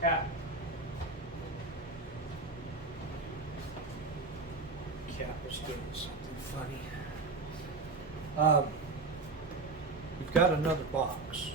Cat. Cat was doing something funny. We've got another box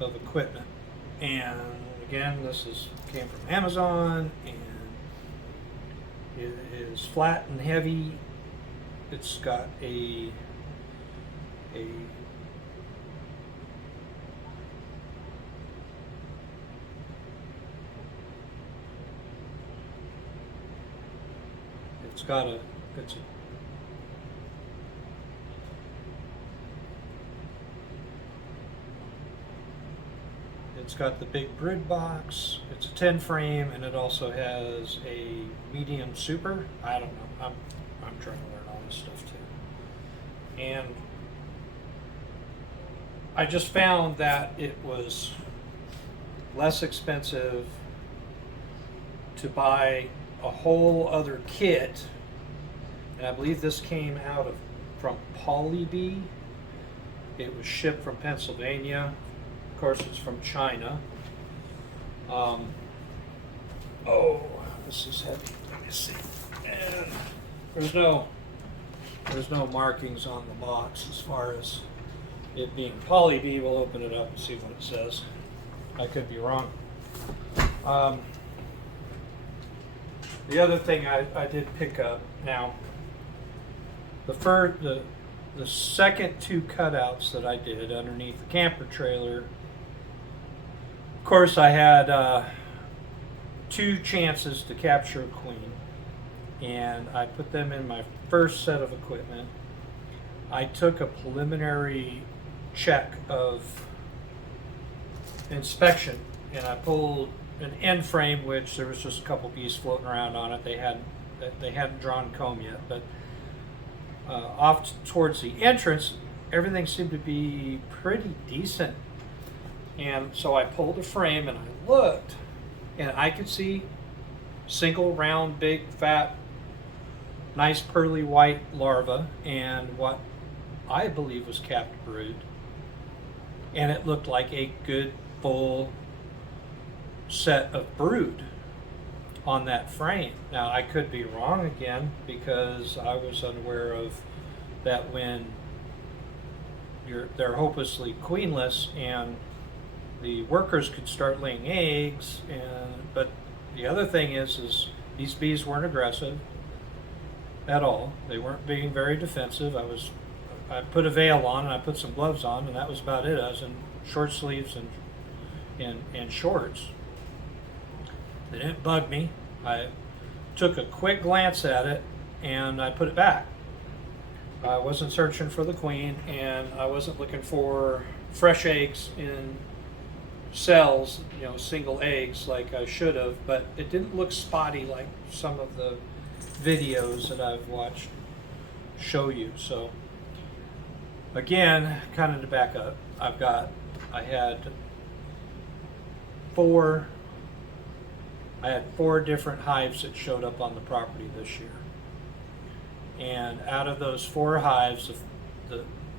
of equipment, and again, came from Amazon, and it is flat and heavy. It's got a it's got the big grid box. It's a 10 frame, and it also has a medium super. I don't know. I'm trying to learn all this stuff too. And I just found that it was less expensive to buy a whole other kit, and I believe this came from Pollibee. It was shipped from Pennsylvania. Of course, it's from China. Oh, this is heavy. Let me see. And there's no markings on the box as far as it being Pollibee. We'll open it up and see what it says. I could be wrong. The other thing I did pick up now, the second two cutouts that I did underneath the camper trailer, of course I had two chances to capture a queen, and I put them in my first set of equipment. I took a preliminary check of inspection, and I pulled an end frame, which there was just a couple bees floating around on it. They hadn't drawn comb yet, but off towards the entrance, everything seemed to be pretty decent. And so I pulled the frame and I looked, and I could see single round, big, fat, nice pearly white larva, and what I believe was capped brood. And it looked like a good full set of brood on that frame. Now I could be wrong again, because I was unaware of that when they're hopelessly queenless and the workers could start laying eggs. But the other thing is these bees weren't aggressive at all. They weren't being very defensive. I put a veil on and I put some gloves on, and that was about it. I was in short sleeves and shorts. They didn't bug me. I took a quick glance at it and I put it back. I wasn't searching for the queen, and I wasn't looking for fresh eggs in cells, single eggs like I should have, but it didn't look spotty like some of the videos that I've watched show you. So again, kind of to back up, I had four different hives that showed up on the property this year. And out of those 4 hives,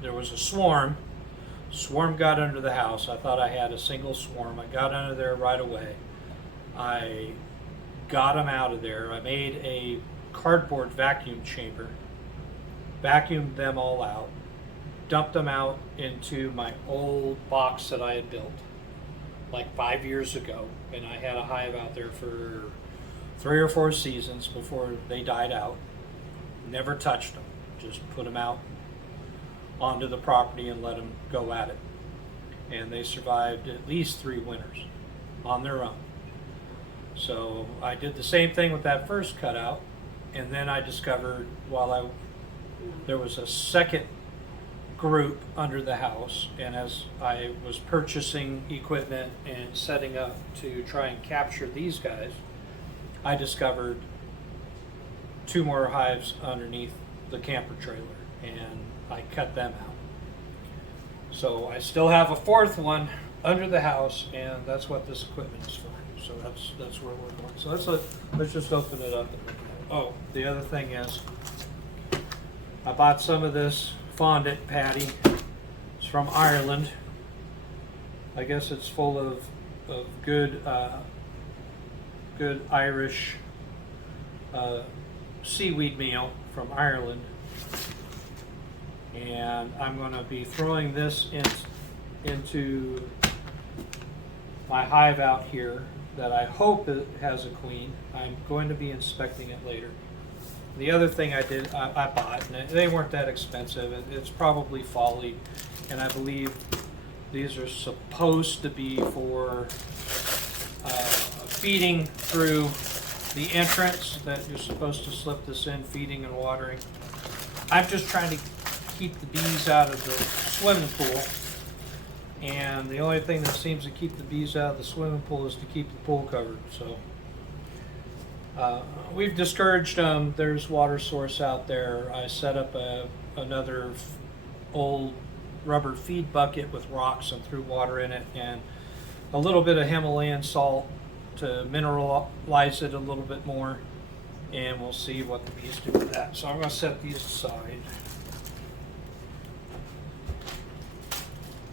there was a swarm. Swarm got under the house. I thought I had a single swarm. I got under there right away. I got them out of there. I made a cardboard vacuum chamber, vacuumed them all out, dumped them out into my old box that I had built like 5 years ago, and I had a hive out there for 3 or 4 seasons before they died out. Never touched them, just put them out onto the property and let them go at it. And they survived at least 3 winters on their own. So I did the same thing with that first cutout, and then I discovered there was a second group under the house, and as I was purchasing equipment and setting up to try and capture these guys, I discovered 2 more hives underneath the camper trailer, and I cut them out. So I still have a 4th one under the house, and that's what this equipment is for. So that's where we're going. So let's just open it up and look at it. Oh, the other thing is, I bought some of this fondant patty. It's from Ireland. I guess it's full of good good Irish seaweed meal from Ireland, and I'm going to be throwing this into my hive out here that I hope it has a queen. I'm going to be inspecting it later. The other thing I bought, and they weren't that expensive. It's probably folly, and I believe these are supposed to be for feeding through the entrance, that you're supposed to slip this in, feeding and watering. I'm just trying to keep the bees out of the swimming pool, and the only thing that seems to keep the bees out of the swimming pool is to keep the pool covered. So we've discouraged them. There's water source out there. I set up another old rubber feed bucket with rocks and threw water in it and a little bit of Himalayan salt to mineralize it a little bit more, and we'll see what the bees do with that. So I'm going to set these aside.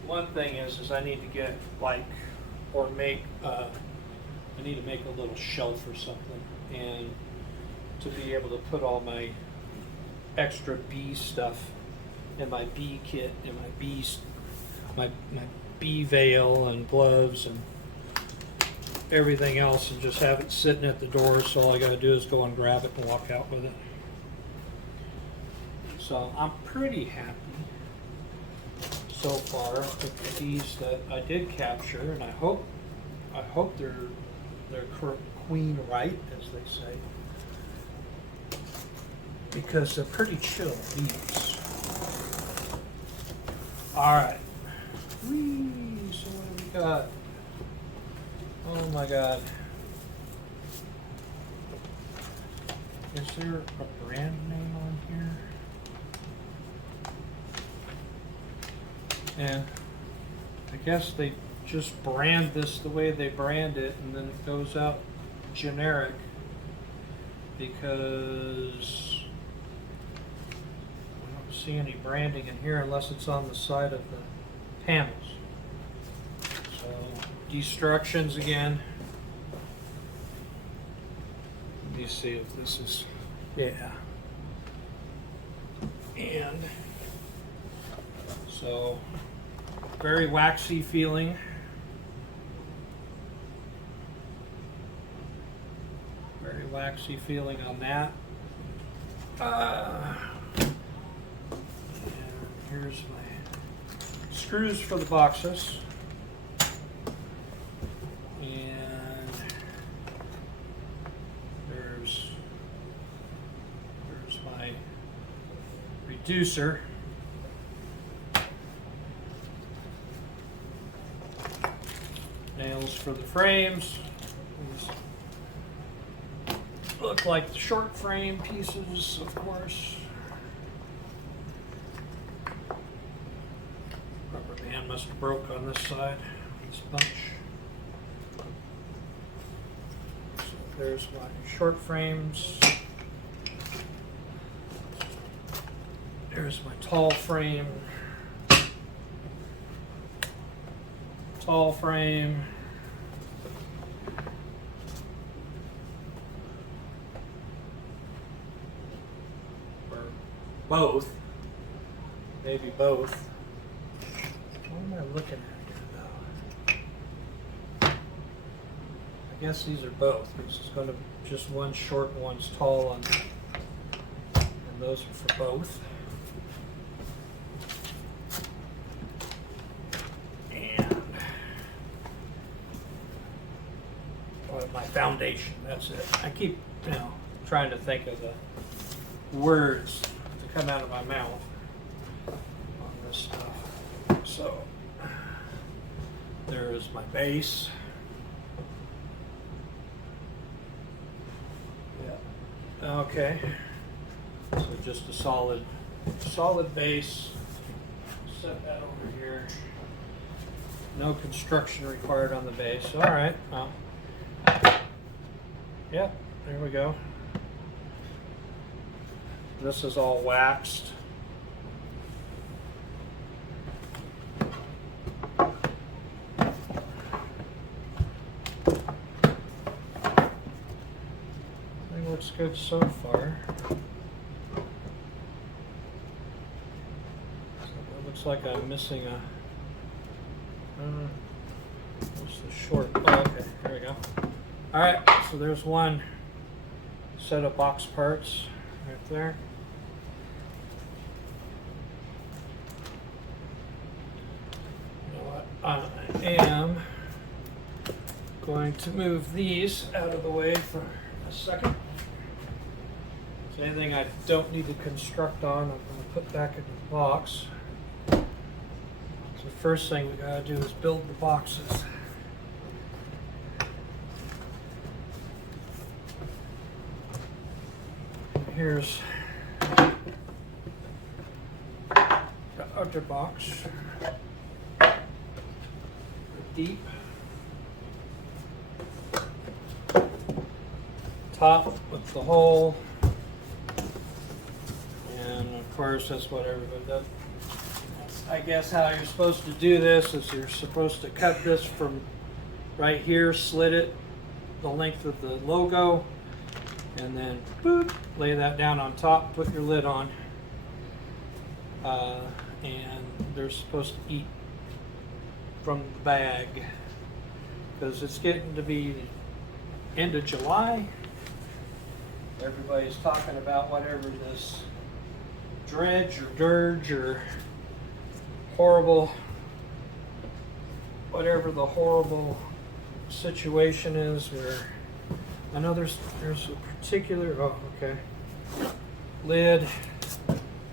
One thing is I need to get I need to make a little shelf or something, and to be able to put all my extra bee stuff in my bee kit and my bee veil and gloves and everything else, and just have it sitting at the door, so all I got to do is go and grab it and walk out with it. So I'm pretty happy so far with the bees that I did capture, and I hope they're queen right, as they say, because they're pretty chill bees. All right. Whee! So what do we got? Oh my God. Is there a brand name on here? And I guess they just brand this the way they brand it, and then it goes out generic, because I don't see any branding in here unless it's on the side of the panels. So destructions again. Let me see if this is, yeah. And so very waxy feeling. Very waxy feeling on that. And here's my screws for the boxes. And there's my reducer. Nails for the frames. These look like the short frame pieces, of course. Rubber band must have broke on this side, this bunch. So there's my short frames. There's my tall frame. Tall frame. Or both. Maybe both. What am I looking at here though? I guess these are both. This is going to be just one short and one's tall, and those are for both. My foundation, that's it. I keep, trying to think of the words to come out of my mouth on this stuff. So there is my base. Yeah. Okay. So just a solid base. Set that over here. No construction required on the base. All right. Well, yeah, there we go. This is all waxed. good so far. So it looks like I'm missing a. What's the short? Oh, okay. There we go. All right. So there's one set of box parts right there. You know what? I am going to move these out of the way for a second. So anything I don't need to construct on, I'm going to put back in the box. So the first thing we got to do is build the boxes. Here's the outer box, deep, top with the hole, and of course that's what everybody does. I guess how you're supposed to do this is you're supposed to cut this from right here, slit it the length of the logo, and then boop, lay that down on top, put your lid on, and they're supposed to eat from the bag because it's getting to be end of July. Everybody's talking about whatever this dredge or dirge or horrible, whatever the horrible situation is where I know there's a particular, oh, okay, lid,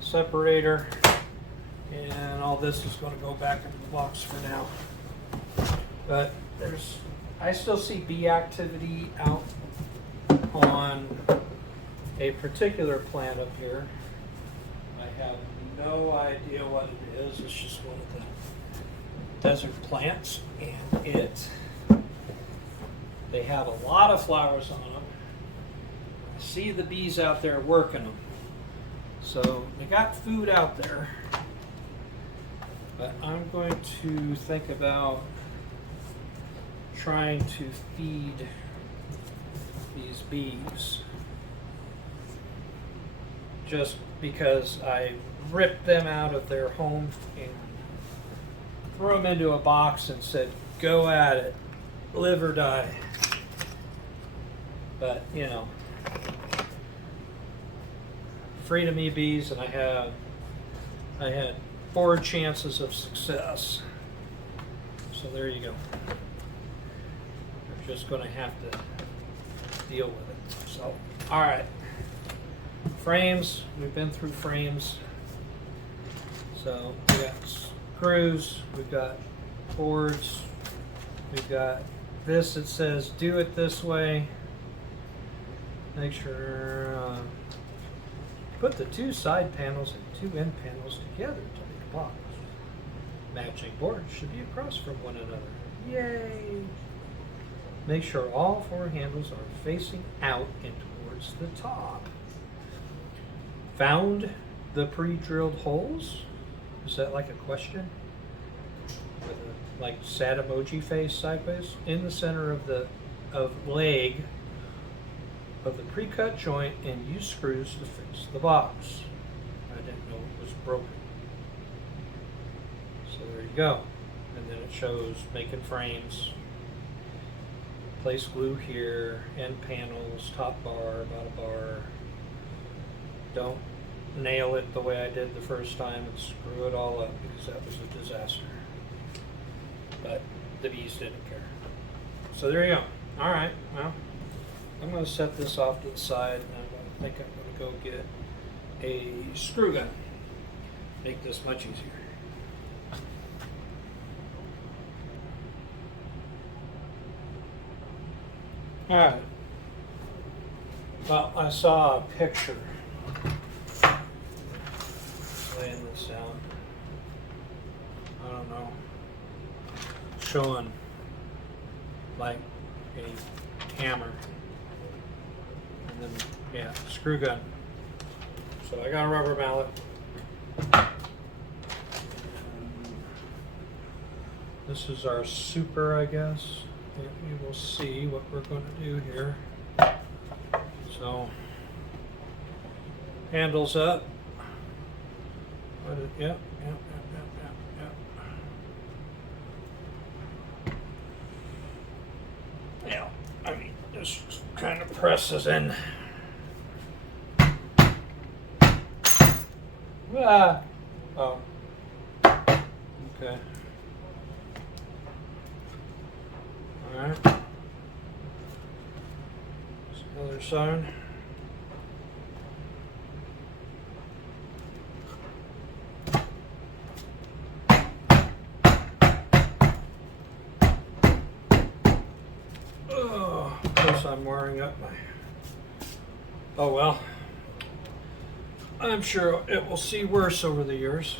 separator, and all this is going to go back into the box for now. But I still see bee activity out on a particular plant up here. I have no idea what it is. It's just one of the desert plants, and they have a lot of flowers on them. I see the bees out there working them. So they got food out there. But I'm going to think about trying to feed these bees. Just because I ripped them out of their home and threw them into a box and said, go at it, live or die. But, you know, free to me bees, and I had 4 chances of success. So there you go. You're just going to have to deal with it. So, all right. Frames, we've been through frames. So we got screws, we've got boards, we've got this that says do it this way. Make sure put the 2 side panels and 2 end panels together to make a box. Matching boards should be across from one another. Yay! Make sure all 4 handles are facing out and towards the top. Found the pre-drilled holes? Is that like a question? With a like sad emoji face sideways? In the center of the leg of the pre-cut joint, and use screws to fix the box. I didn't know it was broken. So there you go. And then it shows making frames. Place glue here, end panels, top bar, bottom bar. Don't nail it the way I did the first time and screw it all up, because that was a disaster. But the bees didn't care. So there you go. All right, well, I'm going to set this off to the side, and I think I'm going to go get a screw gun. Make this much easier. All right. Well, I saw a picture laying this out. I don't know. Showing like a hammer. And then, yeah, screw gun. So I got a rubber mallet. This is our super, I guess. And you will see what we're going to do here. So Handles up. Yep. Yeah, I mean, this kind of presses in. Ah. Oh. Okay. Alright. Other side. Oh, of course I'm wiring up my... Oh well. I'm sure it will see worse over the years.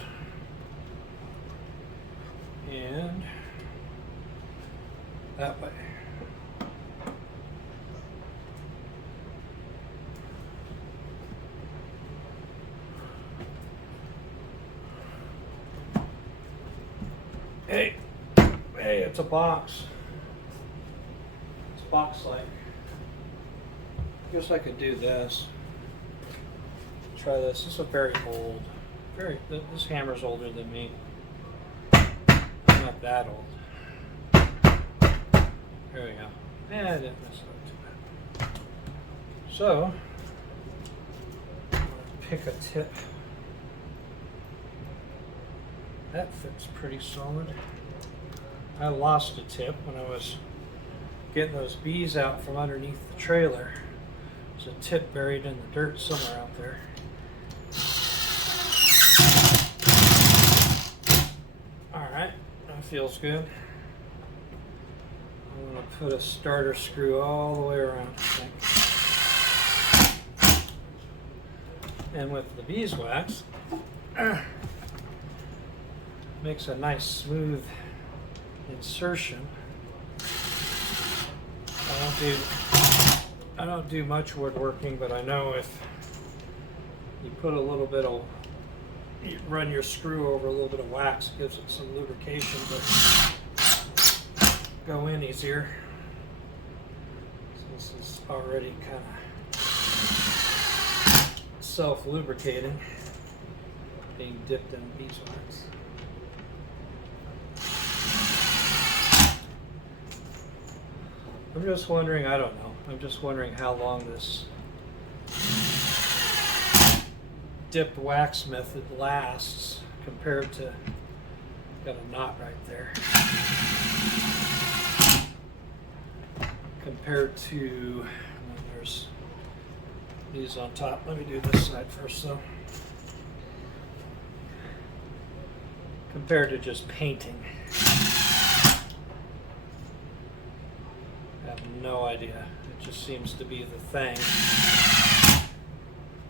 And that way. Hey, it's a box. It's box-like. Guess I could do this. Try this. This is very old. This hammer's older than me. I'm not that old. There we go. I didn't mess it up too bad. So, I'm gonna pick a tip. That fits pretty solid. I lost a tip when I was getting those bees out from underneath the trailer. There's a tip buried in the dirt somewhere out there. Alright, that feels good. I'm going to put a starter screw all the way around, I think. And with the beeswax, makes a nice smooth insertion. I don't do much woodworking, but I know if you put a little bit of, you run your screw over a little bit of wax, it gives it some lubrication to go in easier. So this is already kind of self-lubricating, being dipped in beeswax. I'm just wondering, I don't know, I'm just wondering how long this dipped wax method lasts compared to, got a knot right there, compared to, there's these on top. Let me do this side first though. Compared to just painting. I have no idea. It just seems to be the thing.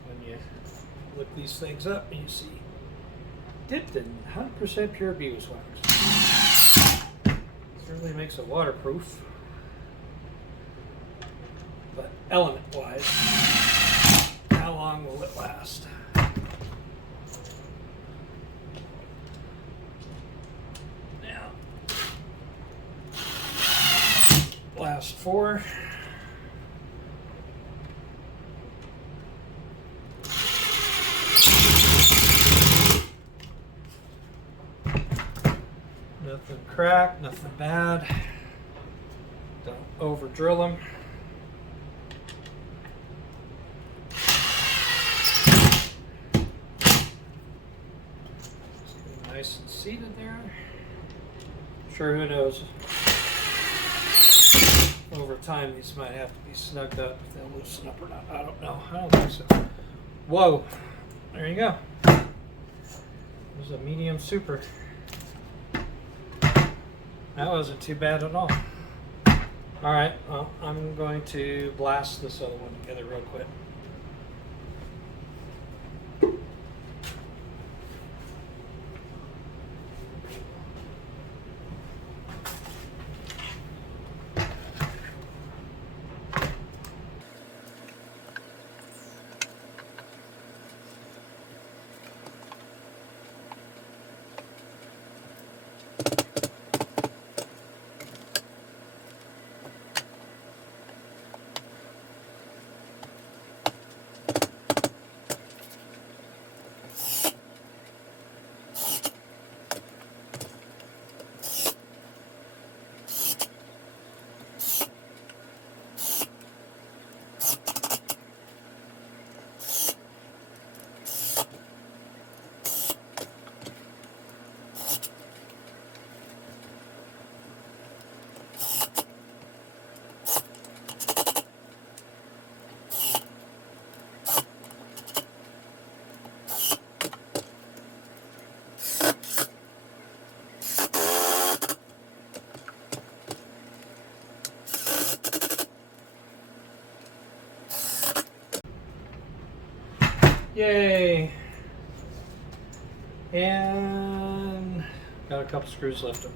When you look these things up and you see dipped in 100% pure beeswax. Certainly makes it waterproof. But element-wise, how long will it last? Now, last 4. Nothing cracked, nothing bad. Don't over drill them. Nice and seated there. Sure, who knows? Over time, these might have to be snugged up if they'll loosen up or not. I don't know. I don't think so. Whoa! There you go. There's a medium super. That wasn't too bad at all. All right. Well, I'm going to blast this other one together real quick. Yay! And got a couple screws left over.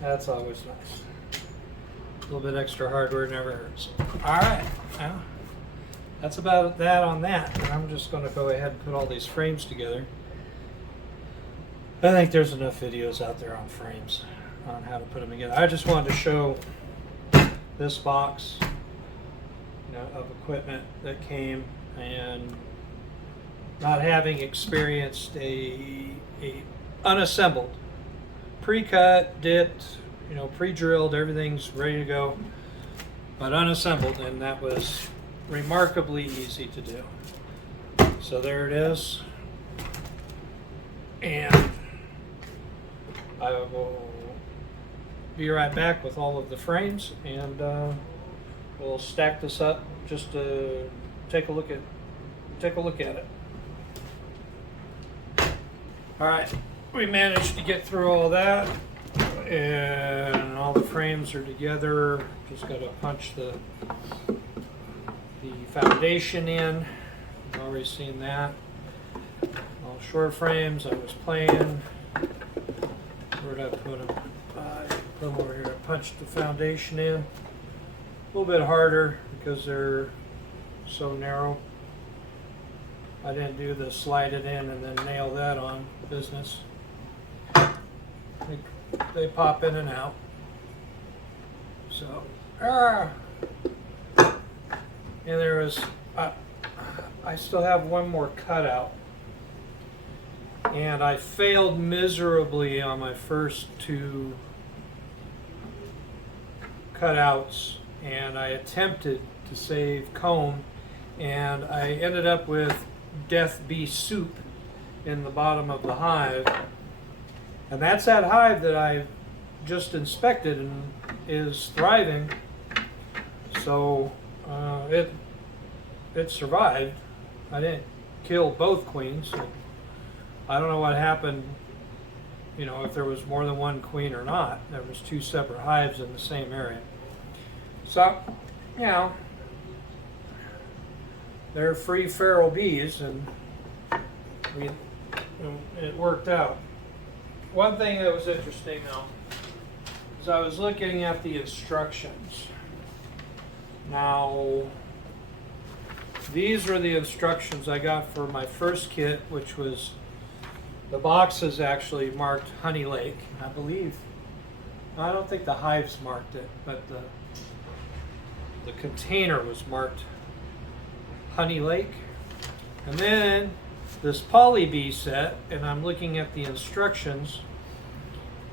That's always nice. A little bit extra hardware never hurts. All right, well, that's about that on that. And I'm just going to go ahead and put all these frames together. I think there's enough videos out there on frames on how to put them together. I just wanted to show this box, you know, of equipment that came, and not having experienced a unassembled, pre-cut, dipped, you know, pre-drilled, everything's ready to go, but unassembled, and that was remarkably easy to do. So there it is, and I will be right back with all of the frames, and we'll stack this up just to take a look at it. All right, we managed to get through all that, and all the frames are together. Just got to punch the foundation in. You've already seen that. All short frames. I was playing. Where did I put them? I put them over here. I punched the foundation in. A little bit harder because they're so narrow. I didn't do the slide it in and then nail that on business. They pop in and out. So, and there was, I still have one more cutout. And I failed miserably on my first two cutouts, and I attempted to save comb, and I ended up with death bee soup in the bottom of the hive. And that's that hive that I just inspected and is thriving. So it survived. I didn't kill both queens. I don't know what happened, you know, if there was more than one queen or not. There was two separate hives in the same area. So, you know, they're free feral bees, and it worked out. One thing that was interesting though is I was looking at the instructions. Now, these are the instructions I got for my first kit, which was, the box is actually marked Honey Lake, I believe. I don't think the hives marked it, but the container was marked Honey Lake. And then this Pollibee set, and I'm looking at the instructions,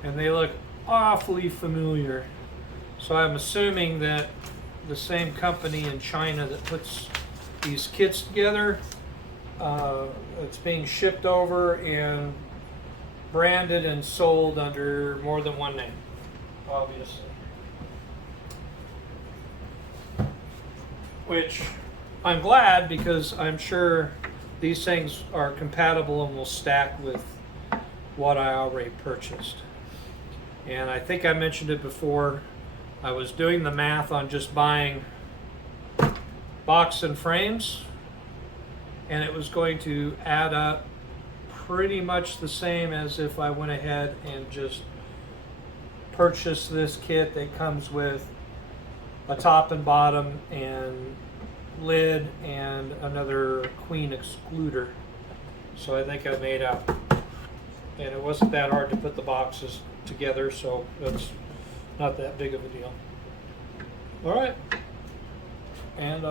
and they look awfully familiar. So I'm assuming that the same company in China that puts these kits together, it's being shipped over and branded and sold under more than one name, obviously. Which I'm glad, because I'm sure these things are compatible and will stack with what I already purchased. And I think I mentioned it before, I was doing the math on just buying box and frames, and it was going to add up pretty much the same as if I went ahead and just purchased this kit that comes with a top and bottom and lid and another queen excluder. So I think I made out, and it wasn't that hard to put the boxes together, so it's not that big of a deal. All right, and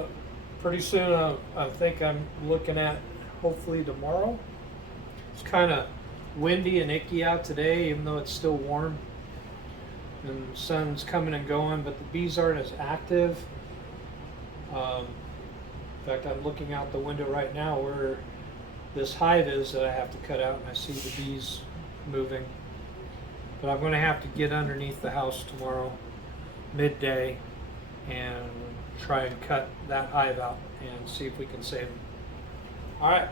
pretty soon I think I'm looking at, hopefully tomorrow. It's kind of windy and icky out today, even though it's still warm and the sun's coming and going, but the bees aren't as active. In fact, I'm looking out the window right now where this hive is that I have to cut out, and I see the bees moving. But I'm going to have to get underneath the house tomorrow, midday, and try and cut that hive out and see if we can save them. All right.